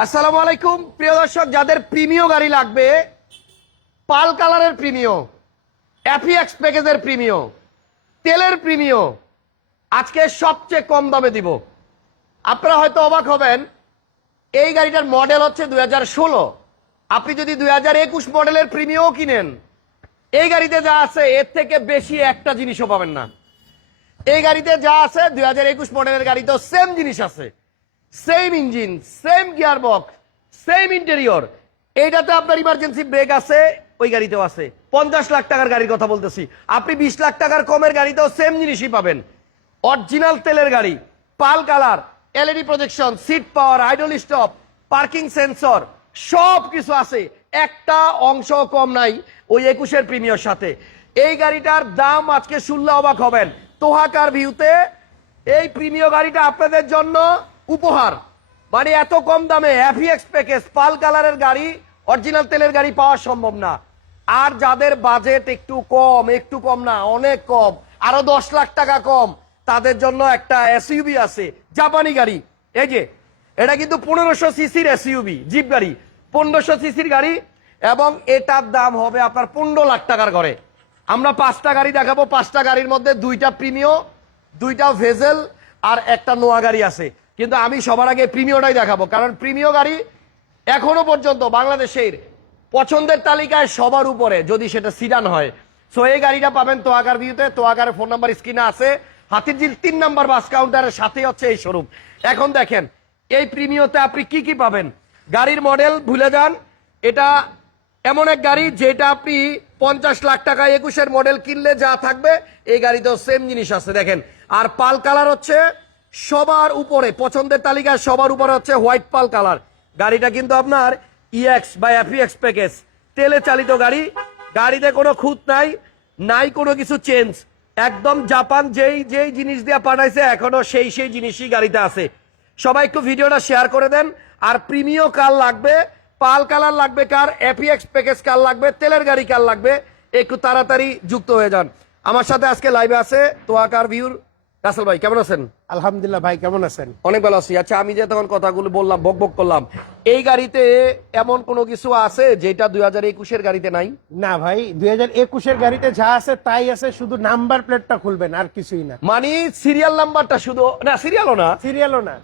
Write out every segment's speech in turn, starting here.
আসসালামু আলাইকুম, প্রিয় দর্শক, যাদের প্রিমিয় গাড়ি লাগবে, পাল কালারের প্রিমিয় অ্যাফিএক্স প্যাকেজের প্রিমিয় তেলের প্রিমিয় আজকে সবচেয়ে কম দামে দিব। আপনারা হয়তো অবাক হবেন, এই গাড়িটার মডেল হচ্ছে দুই হাজার ষোলো। আপনি যদি দুই হাজার একুশ মডেলের প্রিমিয়ও কিনেন, এই গাড়িতে যা আছে, এর থেকে বেশি একটা জিনিসও পাবেন না। এই গাড়িতে যা আছে, দুই হাজার একুশ মডেলের গাড়িতেও সেম জিনিস আছে। Same engine same gear box same interior এইটাতে আপনার ইমার্জেন্সি ব্রেক আছে, ওই গাড়িতেও আছে। পঞ্চাশ লাখ টাকার গাড়ির কথা বলতেছি। আপনি বিশ লাখ টাকার কমের গাড়িতেও সেম জিনিসই পাবেন। অরিজিনাল তেলের গাড়ি, পাল colour LED projection seat power idle stop parking sensor সব কিছু আছে। একটা অংশ কম নাই ওই একুশের প্রিমিয়র সাথে। এই গাড়িটার দাম আজকে শুনলে অবাক হবেন। তোহাকার ভিউতে এই প্রিমিয় গাড়িটা আপনাদের জন্য উপহার। মানে এত কম দামে এফিএক্স প্যাকেজ পাল কালারের গাড়ি অরিজিনাল তেলের গাড়ি পাওয়া সম্ভব না। আর যাদের বাজেট একটু কম একটু কম না, অনেক কম, আরও দশ লাখ টাকা কম, তাদের জন্য একটা এসইউবি আছে, জাপানি গাড়ি। এই যে, এটা কিন্তু পনেরোশো সিসির এসইউবি জিপ গাড়ি। পনেরোশো সিসির গাড়ি, এবং এটার দাম হবে আপনার পনেরো লাখ টাকার ঘরে। আমরা পাঁচটা গাড়ি দেখাবো, পাঁচটা গাড়ির মধ্যে দুইটা প্রিমিয় দুইটা ভেজেল আর একটা নোয়া গাড়ি আছে। কিন্তু আমি সবার আগে প্রিমিয়টাই দেখাবো, কারণ প্রিমিয় গাড়ি এখনও পর্যন্ত বাংলাদেশের পছন্দের তালিকায় সবার উপরে, যদি সেটা সিডান হয়। সো এই গাড়িটা পাবেন তোয়াকার ভিউতে তোয়াকারের ফোন নাম্বার স্ক্রিনে আছে। হাতির হাতিরঝিল তিন নাম্বার বাস কাউন্টারের সাথেই হচ্ছে এই শোরুম এখন দেখেন, এই প্রিমিয়তে আপনি কি কি পাবেন? গাড়ির মডেল ভুলে যান। এটা এমন এক গাড়ি যেটা আপনি পঞ্চাশ লাখ টাকা একুশের মডেল কিনলে যা থাকবে, এই গাড়িতেও সেম জিনিস আছে। দেখেন, আর পাল কালার হচ্ছে সবার উপরে, পছন্দের তালিকায় সবার উপরে হচ্ছে হোয়াইট পাল কালার। গাড়িটা কিন্তু আপনার ইএক্স বা এফিএক্স প্যাকেজ তেলে চালিত গাড়ি, গাড়িতে কোনো খুঁত নাই নাই কোনো কিছু চেঞ্জ একদম জাপান যেই যেই জিনিস দিয়ে পাঠাইছে, এখনও সেই সেই জিনিসই গাড়িতে আছে। সবাই একটু ভিডিওটা শেয়ার করে দেন। আর প্রিমিয় কার লাগবে, পাল কালার লাগবে কার এপিএক্স প্যাকেজ কার লাগবে, তেলের গাড়ি কার লাগবে, একটু তাড়াতাড়ি যুক্ত হয়ে যান। আমার সাথে আজকে লাইভে আছে তোয়াকার ভিউর রাসেল ভাই কেমন আছেন? আলহামদুলিল্লাহ ভাই কেমন আছেন? অনেক ভালো আছি। আচ্ছা আমি যে তখন কথাগুলো বললাম বক বক করলাম এই গাড়িতে এমন কোনো কিছু আছে যেটা দুই হাজার একুশের গাড়িতে নাই? না ভাই দুই হাজার একুশের গাড়িতে যা আছে তাই আছে শুধু নাম্বার প্লেটটা খুলবেন আর কিছুই না। মানে সিরিয়াল নাম্বারটা শুধু না সিরিয়ালও না। সিরিয়ালও না।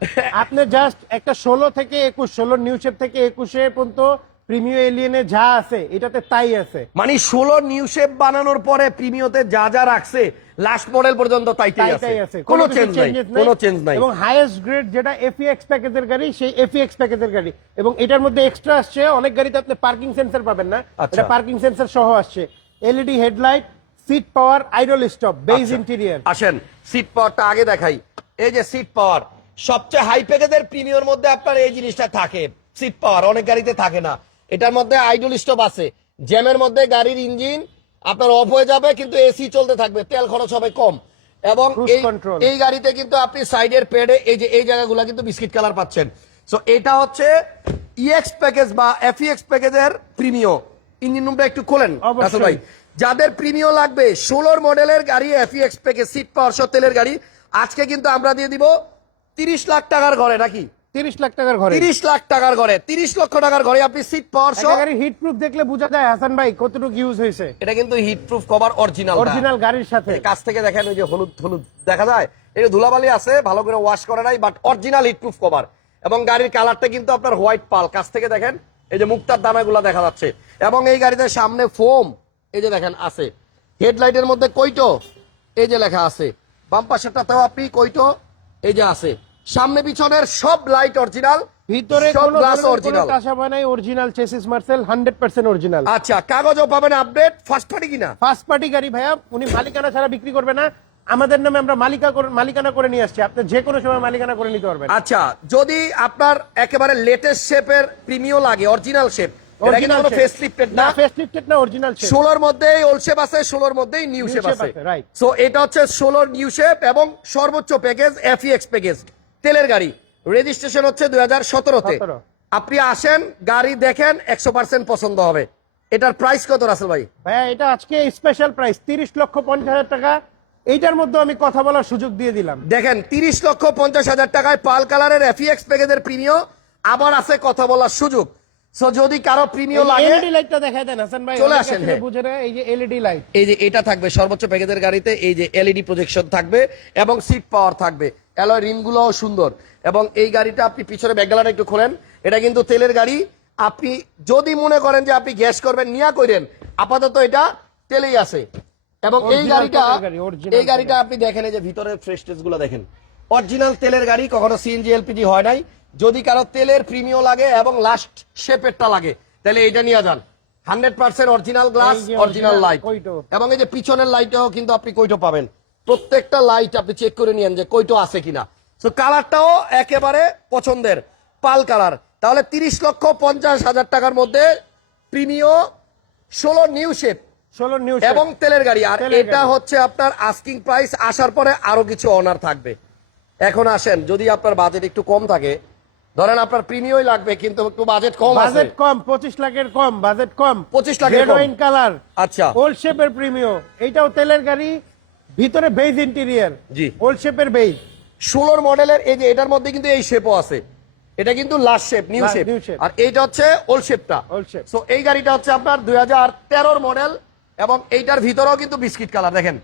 আপনি জাস্ট একটা ষোলো থেকে একুশ ষোলো নিউশেপ থেকে একুশে পর্যন্ত প্রিমিয় এলিয়েনে যা আছে এটাতে তাই আছে। মানে ষোলো নিউ শেপ বানানোর পরে প্রিমিয়তে যা যা রাখছে লাস্ট মডেল পর্যন্ত তাইটাই তাই আছে। কোনো চেঞ্জ নাই কোনো চেঞ্জ নাই। এবং হাইয়েস্ট গ্রেড যেটা এফিএক্স প্যাকেজের গাড়ি সেই এফিএক্স প্যাকেজের গাড়ি। এবং এটার মধ্যে এক্সট্রা আসছে অনেক গাড়িতে আপনি পার্কিং সেন্সর পাবেন না। আচ্ছা। এটা পার্কিং সেন্সর সহ আসছে। LED headlight seat power idle stop beige. Interior আসেন সিট পাওয়ারটা আগে দেখাই। এই যে সিট পাওয়ার সবচেয়ে হাই প্যাকেজের প্রিমিয়র মধ্যে আপনার এই জিনিসটা থাকে। সিট পাওয়ার অনেক গাড়িতে থাকে না। এটার মধ্যে আইডল স্টপ আছে। জ্যামের মধ্যে গাড়ির ইঞ্জিন আপনার অফ হয়ে যাবে কিন্তু এসি চলতে থাকবে তেল খরচ হবে কম। এবং এই গাড়িতে কিন্তু আপনি সাইডের পেডে এই যে এই জায়গাগুলো কিন্তু বিস্কিট কালার পাচ্ছেন। সো এটা হচ্ছে ইএক্স প্যাকেজ বা এফইএক্স প্যাকেজের প্রিমিয় ইঞ্জিন রুমটা একটু খোলেন। রাসেল ভাই। যাদের প্রিমিয় লাগবে ষোলোর মডেলের গাড়ি এফইএক্স প্যাকেজ সিট পাওয়ার তেলের গাড়ি আজকে কিন্তু আমরা দিয়ে দিব তিরিশ লাখ টাকার ঘরে নাকি? তিরিশ লাখ টাকার ঘরে। তিরিশ লাখ টাকার ঘরে তিরিশ লক্ষ টাকার ঘরে আপনি সিট পাওয়ার সহ গাড়ির হিট প্রুফ দেখলে বোঝা যায় হাসান ভাই কতটুকু ইউজ হয়েছে। এটা কিন্তু heat proof cover original original গাড়ির সাথে। কাছ থেকে দেখেন ওই যে হলুদ হলুদ দেখা যায়? এই যে ধুলাবালি আছে ভালো করে ওয়াশ করে নাই but original heat proof cover এবং গাড়ির কালারটা কিন্তু আপনার হোয়াইট পাল কাছ থেকে দেখেন এই যে মুক্তার দানাগুলো দেখা যাচ্ছে। এবং এই গাড়িতে সামনে ফোম এই যে দেখেন আছে। হেডলাইটের মধ্যে কইটো এই যে লেখা আছে। বাম্পার সেটাতেও আপনি কইটো এই যে আছে। সামনে পিছনের সব লাইট অরিজিনাল ভিতরে সব গ্লাস অরিজিনাল টাসা বানাই অরিজিনাল চেসিস মার্সেল হান্ড্রেড পার্সেন্ট অরিজিনাল আচ্ছা কাগজও পাবেন আপডেট ফার্স্ট পার্টি কিনা? ফার্স্ট পার্টি গাড়ি ভাইয়া উনি মালিকানা ছাড়া বিক্রি করবে না। আমাদের নামে আমরা মালিকা করে- মালিকানা করে নিয়ে আসছি। আপনি যে কোনো সময় মালিকানা করে নিতে পারবেন। আচ্ছা যদি আপনার একেবারে লেটেস্ট শেপের প্রিমিও লাগে অরিজিনাল শেপ এটা কিন্তু Original কোনো shape। ফেস লিফটেড না? না ফেস লিফটেড না অরিজিনাল শেপ ষোলোর মধ্যেই ওল্ড শেপ আছে ষোলোর মধ্যেই নিউ শেপ আছে। সো এটা হচ্ছে ষোলোর নিউ শেপ এবং সর্বোচ্চ প্যাকেজ এফইএক্স প্যাকেজ তেলের গাড়ি। রেজিস্ট্রেশন হচ্ছে দুই হাজার সতেরোতে। আপনি আসেন গাড়ি দেখেন একশো পার্সেন্ট পছন্দ হবে। এটার প্রাইস কত রাসেল ভাই? ভাইয়া এটা আজকে স্পেশাল প্রাইস তিরিশ লক্ষ পঞ্চাশ হাজার টাকা। এইটার মধ্যে আমি কথা বলার সুযোগ দিয়ে দিলাম। দেখেন তিরিশ লক্ষ পঞ্চাশ হাজার টাকায় পাল কালারের এফিএক্স প্যাকেজের প্রিমিয় আবার আছে কথা বলার সুযোগ। সো যদি কারও প্রিমিয় লাগে এলইডি লাইটটা দেখায় দেন হাসান ভাই চলে আসেন, হ্যাঁ। বুঝে না এই যে এলইডি লাইট এই যে এটা থাকবে সর্বোচ্চ প্যাকেজের গাড়িতে এই যে এলইডি প্রজেকশন থাকবে এবং সিট পাওয়ার থাকবে। অ্যালয় রিমগুলোও সুন্দর। এবং এই গাড়িটা আপনি পিছনে ব্যাকগ্রাউন্ড একটু খোলেন। এটা কিন্তু তেলের গাড়ি। আপনি যদি মনে করেন যে আপনি গ্যাস করবেন নিয়া করেন আপাতত এটা তেলেই আছে। এবং এই গাড়িটা এই গাড়িটা আপনি দেখেন এই যে ভিতরে ফ্রেশনেসগুলো দেখেন। অরিজিনাল তেলের গাড়ি কখনো সিএনজি এলপিজি হয় নাই। যদি কারও তেলের প্রিমিয় লাগে এবং লাস্ট শেপেরটা লাগে তাহলে এটা নিয়ে যান। Hundred percent original glass original light এবং এই যে পিছনের লাইটেও কিন্তু আপনি কইটো পাবেন। প্রত্যেকটা লাইট আপনি চেক করে নিয়েন যে কইটো আছে কিনা। তো কালারটাও একেবারে পছন্দের পাল কালার তাহলে তিরিশ লক্ষ পঞ্চাশ হাজার টাকার মধ্যে প্রিমিয় ষোলো নিউ শেপ ষোলো নিউ এবং তেলের গাড়ি। আর এটা হচ্ছে আপনার আস্কিং প্রাইস আসার পরে আরও কিছু অনার থাকবে। এখন আসেন যদি আপনার বাজেট একটু কম থাকে ধরেন আপনার প্রিমিয়ই লাগবে কিন্তু একটু বাজেট কম আছে। বাজেট কম পঁচিশ লাখের কম বাজেট কম। 25 লাখের কম। কালার আচ্ছা। ওল্ড শেপের প্রিমিয় এইটাও তেলের গাড়ি ভিতরে বেজ ইন্টেরিয়র জি। ওল্ড শেপের বেজ ষোলোর মডেলের এই যে এটার মধ্যে কিন্তু এই শেপও আছে। এটা কিন্তু লাস্ট শেপ নিউ শেপ আর এইটা হচ্ছে ওল্ড শেপটা। সো এই গাড়িটা হচ্ছে আপনার দুই হাজার মডেল এবং এইটার ভিতরেও কিন্তু বিস্কিট কালার দেখেন।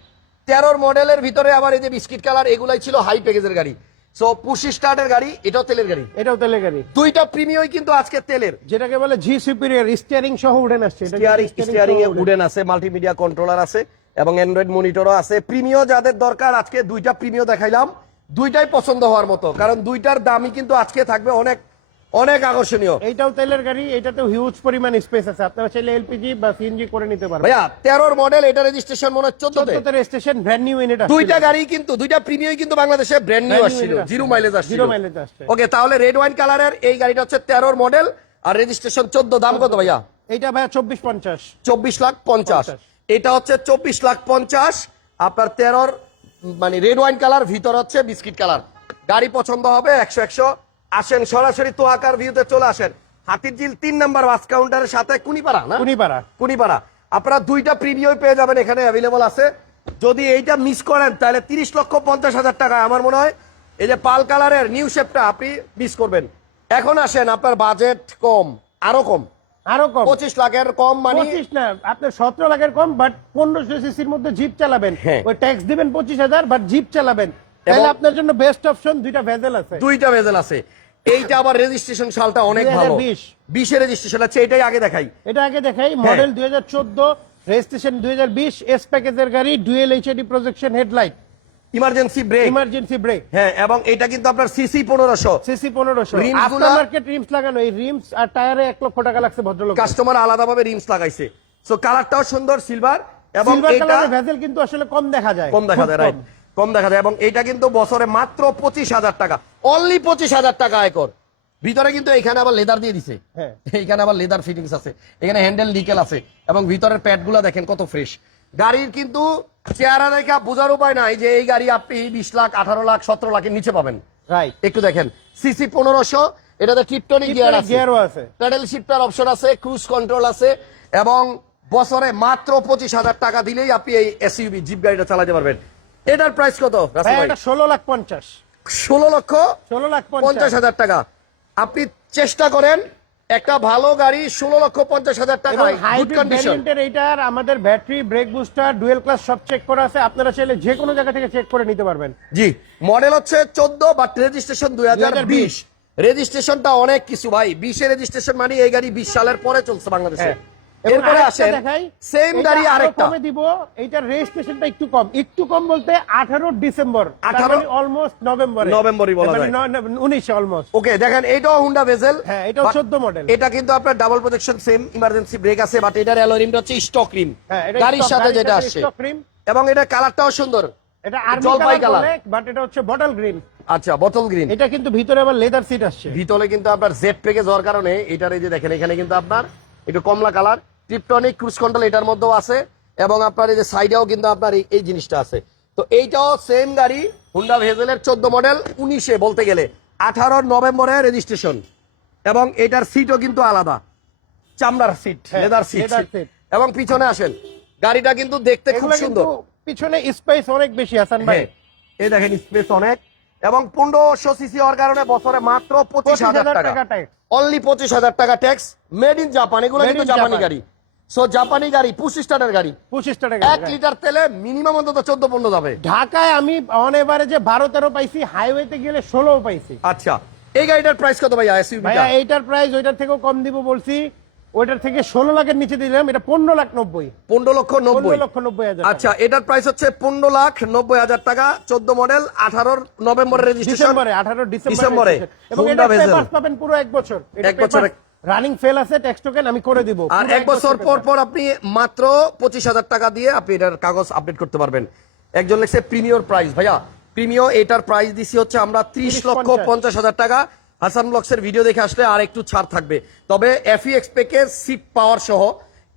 তেরোর মডেলের ভিতরে আবার এই যে বিস্কিট কালার এগুলাই ছিল হাই প্যাকেজের গাড়ি। সো পুশি স্টার্টের গাড়ি এটাও তেলের গাড়ি। এটাও তেলের গাড়ি। দুইটা প্রিমিয়ই কিন্তু আজকে তেলের। যেটাকে বলে জি সুপিরিয়র স্টিয়ারিং সহ উডেন আসছে। এটা স্টিয়ারিং স্টিয়ারিং এ উডেন আছে মাল্টিমিডিয়া কন্ট্রোলার আছে। এবং অ্যান্ড্রয়েড মনিটরও আছে। প্রিমিয় যাদের দরকার আজকে দুইটা প্রিমিয় দেখাইলাম। দুইটাই পছন্দ হওয়ার মতো কারণ দুইটার দামই কিন্তু আজকে থাকবে অনেক অনেক আকর্ষণীয়। এইটাও তেলের গাড়ি এটাতেও হিউজ পরিমাণ স্পেস আছে। আপনারা চাইলে এলপিজি বা সিএনজি করে নিতে পারবেন। ভাইয়া তেরোর মডেল এটা রেজিস্ট্রেশন মনে হয় চোদ্দতে। চোদ্দতে স্টেশন ব্র্যান্ড নিউ ইউনিট দুইটা গাড়ি কিন্তু দুইটা প্রিমিয়ই কিন্তু বাংলাদেশে ব্র্যান্ড নিউ আসছিল। জিরো মাইলেজ আসছিল। Zero mileage আসছে। ওকে তাহলে রেড ওয়াইন কালারের এই গাড়িটা হচ্ছে তেরোর মডেল আর রেজিস্ট্রেশন চোদ্দ দাম কত ভাইয়া? এইটা ভাইয়া চব্বিশ পঞ্চাশ। চব্বিশ লাখ পঞ্চাশ। পঞ্চাশ। এটা হচ্ছে চব্বিশ লাখ পঞ্চাশ। আপনার তেরোর মানে রেড ওয়াইন কালার ভিতর হচ্ছে বিস্কিট কালার গাড়ি পছন্দ হবে একশো একশো। আসেন সরাসরি তো আকার ভিউতে চলে আসেন। হাতির ঝিল তিন নাম্বার বাস কাউন্টারের সাথে কুনিপাড়া না? কুনিপাড়া। কুনিপাড়া। আপনারা দুইটা প্রিমিয়াম পেয়ে যাবেন এখানে অ্যাভেলেবল আছে। যদি এইটা মিস করেন তাহলে তিরিশ লক্ষ পঞ্চাশ হাজার টাকা আমার মনে হয়। এই যে পাল কালারের নিউ শেপটা আপনি মিস করবেন। এখন আসেন আপনার বাজেট কম আরও কম। আরও কম। পঁচিশ লাখের কম মানে পঁচিশ না আপনার সতেরো লাখের কম বাট পনেরোশো সিসির মধ্যে জিপ চালাবেন। হ্যাঁ। ওই ট্যাক্স দিবেন পঁচিশ হাজার বাট জিপ চালাবেন। তাহলে আপনার জন্য বেস্ট অপশন দুইটা ভেজেল আছে। দুইটা ভেজেল আছে। এইটা আবার রেজিস্ট্রেশন সালটা অনেক ভালো। 2020 বিশে। রেজিস্ট্রেশন আছে এটাই আগে দেখাই। এটা আগে দেখাই। মডেল দুই হাজার চোদ্দ রেজিস্ট্রেশন দুই হাজার বিশ এস প্যাকেজের গাড়ি dual HD projection headlight emergency brake emergency brake হ্যাঁ এবং এটা কিন্তু আপনার সিসি পনেরোশো। সিসি পনেরোশো। মার্কেট রিমস লাগানো এই রিমস আর টায়ারে এক লক্ষ টাকা লাগছে ভদ্রলোক কাস্টমার আলাদাভাবে রিমস লাগাইছে। সো কালারটাও সুন্দর সিলভার এবং এটা ভেজেল কিন্তু আসলে কম দেখা যায়। কম দেখা যায় রাইট কম। দেখা যায় এবং এটা কিন্তু বছরে মাত্র পঁচিশ হাজার টাকা। অনলি পঁচিশ হাজার টাকা আয়কর ভিতরে কিন্তু এখানে আবার লেদার দিয়ে দিছে। হ্যাঁ। এইখানে আবার লেদার ফিটিংস আছে। এখানে হ্যান্ডেল নিকেল আছে। এবং ভিতরের প্যাড দেখেন কত ফ্রেশ গাড়ির কিন্তু চেহারা দেখা বোঝার উপায় নাই যে এই গাড়ি আপনি বিশ লাখ আঠারো লাখ সতেরো লাখের নিচে পাবেন। রাইট একটু দেখেন। সিসি পনেরোশো এটাতে টিপটনিক গিয়ার আছে। গিয়ারও আছে। প্যাডেল শিফটার অপশন আছে ক্রুজ কন্ট্রোল আছে এবং বছরে মাত্র পঁচিশ হাজার টাকা দিলেই আপনি এই এসইউবি জিপ গাড়িটা চালাতে পারবেন। এটার প্রাইস কত এটা ষোলো লাখ পঞ্চাশ। ষোলো লক্ষ ষোলো লাখ পঞ্চাশ হাজার টাকা। আপনি চেষ্টা করেন একটা ভালো গাড়ি ষোলো লক্ষ পঞ্চাশ হাজার টাকা আমাদের battery brake booster dual class সব চেক করা আছে। আপনারা চাইলে যে কোনো জায়গা থেকে চেক করে নিতে পারবেন। জি মডেল হচ্ছে চোদ্দ বাট রেজিস্ট্রেশন দুই হাজার বিশ। রেজিস্ট্রেশনটা অনেক কিছু ভাই। বিশে রেজিস্ট্রেশন মানে এই গাড়ি বিশ সালের পরে চলছে বাংলাদেশে। হ্যাঁ। এরপরে আসেন সেম গাড়ি আরেকটা। কমে দিব। এইটার রেজিস্ট্রেশনটা একটু কম। একটু কম বলতে আঠারো ডিসেম্বর। 18 almost November. নভেম্বরই বলা যায়। উনিশে অলমোস্ট ওকে দেখেন এইটাও হুন্ডা ভেজেল হ্যাঁ, এটাও 14 মডেল। এটা কিন্তু আপনার double protection same emergency brake আছে বাট এটার অ্যালয় রিমটা হচ্ছে স্টক রিম হ্যাঁ গাড়ির সাথে যেটা stock এবং এটা কালারটাও সুন্দর। এটা আর্মি কালার। বাট এটা হচ্ছে বটল গ্রিন আচ্ছা বোতল গ্রিন এটা কিন্তু ভিতরে আবার লেদার সিট আসছে। ভিতরে কিন্তু আপনার জেড প্যাকেজ হওয়ার কারণে এটার এই যে দেখেন এখানে কিন্তু আপনার একটু কমলা কালার টিপটনিক ক্রুজ কন্ট্রোল এটার মধ্যেও আছে এবং আপনার এই যে সাইডেও কিন্তু আপনার এই- জিনিসটা আছে। তো এইটাও সেম গাড়ি হুন্ডা ভেজেলের চোদ্দ মডেল উনিশে বলতে গেলে আঠারো নভেম্বরে রেজিস্ট্রেশন এবং এটার সিটও কিন্তু আলাদা চামড়ার সিট লেদার সিট এবং পিছনে আসেন গাড়িটা কিন্তু দেখতে খুব সুন্দর। পিছনে স্পেস অনেক বেশি হাসান ভাই। হ্যাঁ এই দেখেন স্পেস অনেক এবং পনেরোশো সিসি হওয়ার কারণে বছরে মাত্র পঁচিশ হাজার টাকা। টাকা অনলি পঁচিশ হাজার টাকা ট্যাক্স মেড ইন জাপান এগুলো কিন্তু জাপানি গাড়ি। সো জাপানি গাড়ি পুশ স্টার্টের গাড়ি পঁচিশটা টাকা এক লিটার তেলে মিনিমাম অন্তত চোদ্দ পনেরো যাবে। ঢাকায় আমি অন এভারেজে বারো তেরো পাইছি হাইওয়েতে গেলে ষোলো পাইছি। আচ্ছা এই গাড়িটার প্রাইস কত ভাইয়া ভাইয়া এইটার প্রাইস ওইটার থেকেও কম দিব বলছি। ওইটার থেকে ষোলো লাখের নিচে দিলাম এটা পনেরো লাখ নব্বই। পনেরো লক্ষ নব্বই। লক্ষ নব্বই হাজার আচ্ছা এটার প্রাইস হচ্ছে পনেরো লাখ নব্বই হাজার টাকা চোদ্দ মডেল আঠারোর নভেম্বরের রেজিস্ট্রেশন ডিসেম্বরে আঠারো ডিসেম্বরে। এবং এটা। পাবেন পুরো এক বছর। এক বছরে- রানিং ফেল আছে ট্যাক্স টোকেন আমি করে দিব। আর এক বছর পর পর আপনি মাত্র পঁচিশ হাজার টাকা দিয়ে আপনি এটার কাগজ আপডেট করতে পারবেন। একজন লিখছে প্রিমিয়র প্রাইস ভাইয়া প্রিমিয় এটার প্রাইস দিছি হচ্ছে আমরা ত্রিশ 30, লক্ষ 50 পঞ্চাশ হাজার টাকা। হাসান ব্লগসের ভিডিও দেখে আসলে আর একটু ছাড় থাকবে। তবে এফি এক্সপেকে সিট পাওয়ার সহ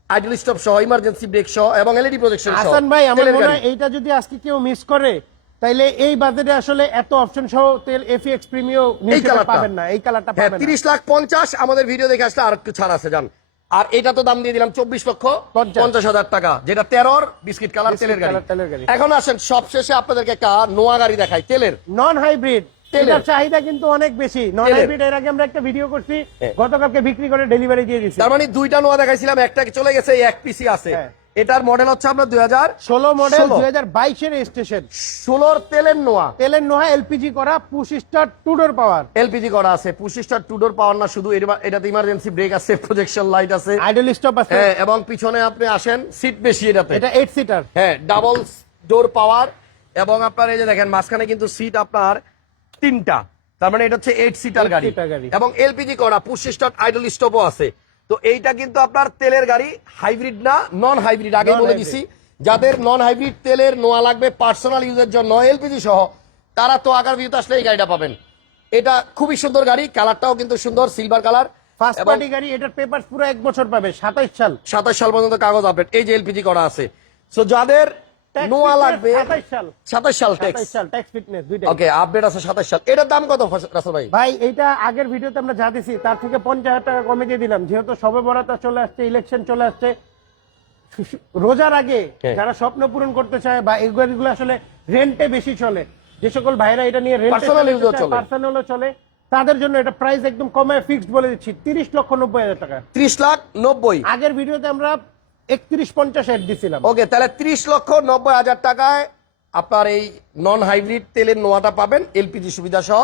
আইডল স্টপ সহ ইমার্জেন্সি ব্রেক সহ এবং এলইডি প্রজেকশন সহ। হাসান ভাই আমার মনে হয় এইটা যদি আজকে কেউ মিস করে তাইলে এই বাজেটে আসলে এত অপশন সহ তেল এফিএক্স প্রিমিও কালারটা। পাবেন না এই কালারটা হ্যাঁ পাবেন না তিরিশ লাখ পঞ্চাশ আমাদের ভিডিও দেখে আসলে আর একটু ছাড় আছে জান আর এটা তো দাম দিয়ে দিলাম চব্বিশ লক্ষ পঞ্চাশ। পঞ্চাশ হাজার টাকা যেটা তেরোর বিস্কিট কালার তেলের গাড়ি। এখন আসেন সবশেষে আপনাদেরকে একটা নোয়া গাড়ি দেখাই তেলের নন হাইব্রিড তেলের। চাহিদা কিন্তু অনেক বেশি নন হাইব্রিড এর আগে আমরা একটা ভিডিও করছি হ্যাঁ। গতকালকে বিক্রি করে ডেলিভারি দিয়ে দিচ্ছি তার মানে দুইটা নোয়া দেখাইছিলাম একটা চলে গেছে এক পিসি আছে হ্যাঁ। এটার মডেল হচ্ছে আপনার দুই হাজার ষোলো মডেল দুই হাজার বাইশের স্টেশন ষোলোর তেলের নোয়া। তেলের নোয়া এলপিজি করা push start two door power LPG করা আছে। পঁচিশ স্টার টুডোর পাওয়ার না শুধু এটাতে ইমার্জেন্সি ব্রেক আছে প্রজেকশন লাইট আছে। আইডল স্টপ আছে। হ্যাঁ এবং পিছনে আপনি আসেন সিট বেশি এটাতে। এটা এইট সিটার হ্যাঁ ডাবল ডোর পাওয়ার এবং আপনার এই যে দেখেন মাঝখানে কিন্তু সিট আপনার তিনটা। তার মানে এটা হচ্ছে এইট সিটার গাড়ি। এবং এলপিজি করা পুশ স্টার্ট আইডল স্টপও আছে। তো এইটা কিন্তু আপনার তেলের গাড়ি হাইব্রিড না নন হাইব্রিড আগে বলে দিছি। যাদের নন হাইব্রিড তেলের নোয়া লাগবে পার্সোনাল ইউজের জন্য এলপিজি সহ তারা তো আগার ভিউতে আসলে এই গাড়িটা পাবেন। এটা খুবই সুন্দর গাড়ি কালারটাও কিন্তু সুন্দর সিলভার কালার ফার্স্ট পার্টি গাড়ি এটার পেপার পুরো এক বছর পাবে সাতাইশ সাল। সাতাশ সাল পর্যন্ত কাগজ আপডেট এই যে এলপিজি করা আছে। সো যাদের নোয়া লাগবে 27 সাল। সাতাশ সাল ট্যাক্স সাতাইশ সাল ট্যাক্স ফিটনেস দুইটা ওকে আপডেট আছে সাতাশ সাল। এটার দাম কত রাসেল ভাই? ভাই এইটা আগের ভিডিওতে আমরা যা দিছি তার থেকে পঞ্চাশ হাজার টাকা কমে দিয়ে দিলাম। যেহেতু সবে বরাতা চলে আসছে ইলেকশন চলে আসছে রোজার আগে হ্যাঁ। যারা স্বপ্ন পূরণ করতে চায় বা এই গাড়িগুলো আসলে রেন্টে বেশি চলে যে সকল ভাইরা এটা নিয়ে। পার্সোনালও চলে তাদের জন্য এটা প্রাইস একদম কমে ফিক্সড বলে দিচ্ছি তিরিশ লক্ষ নব্বই হাজার টাকা। ত্রিশ লাখ নব্বই। আগের ভিডিওতে আমরা একত্রিশ পঞ্চাশ অ্যাড দিছিলাম। ওকে তাহলে ত্রিশ লক্ষ নব্বই হাজার টাকায় আপনার এই নন হাইব্রিড তেলের নোয়াটা পাবেন এলপিজি সুবিধা সহ।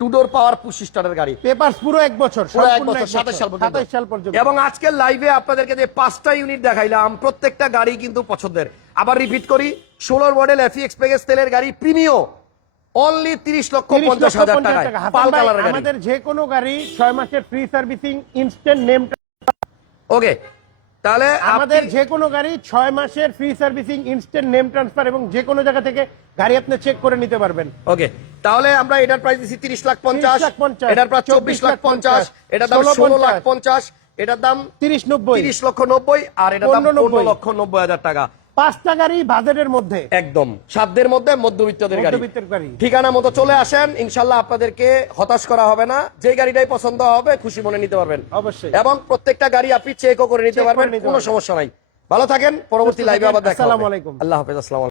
টুডোর পাওয়ার পুশ স্টারের গাড়ি। পেপার পুরো এক বছর পুরো এক বছর সাতাশ সাল পর্যন্ত। সাল পর্যন্ত। এবং আজকের লাইভে আপনাদেরকে যে পাঁচটা ইউনিট দেখাইলাম প্রত্যেকটা গাড়ি কিন্তু পছন্দের। আবার রিপিট করি ষোলোর মডেল এফি এক্সপ্রেস তেলের গাড়ি প্রিমিও অনলি তিরিশ লক্ষ পঞ্চাশ হাজার টাকা। পাল আমাদের যে কোনো গাড়ি ছয় মাসের free servicing instant name okay তাহলে আমাদের যে কোনো গাড়ি ছয় মাসের free servicing instant name transfer এবং যে কোনো জায়গা থেকে গাড়ি আপনি চেক করে নিতে পারবেন। ওকে তাহলে আমরা এটার প্রাইস দিচ্ছি তিরিশ লাখ পঞ্চাশ লাখ 50, এটার প্রাইস চব্বিশ লাখ পঞ্চাশ এটার দাম 16 ষোলো লাখ পঞ্চাশ এটার দাম তিরিশ নব্বই। তিরিশ লক্ষ নব্বই আর এটার দাম 15 পনেরো লক্ষ নব্বই হাজার টাকা। পাঁচটা গাড়ি বাজেটের মধ্যে। একদম। সাধ্যের মধ্যে মধ্যবিত্তদের গাড়ি। ঠিকানা মতো চলে আসেন ইনশাল্লাহ আপনাদেরকে হতাশ করা হবে না। যে গাড়িটাই পছন্দ হবে খুশি মনে নিতে পারবেন। অবশ্যই। এবং প্রত্যেকটা গাড়ি আপনি চেকও করে নিতে পারবেন কোনো সমস্যা নাই। ভালো থাকেন পরবর্তী লাইভে। আবার দেখা। আল্লাহ হাফেজ আসসালাম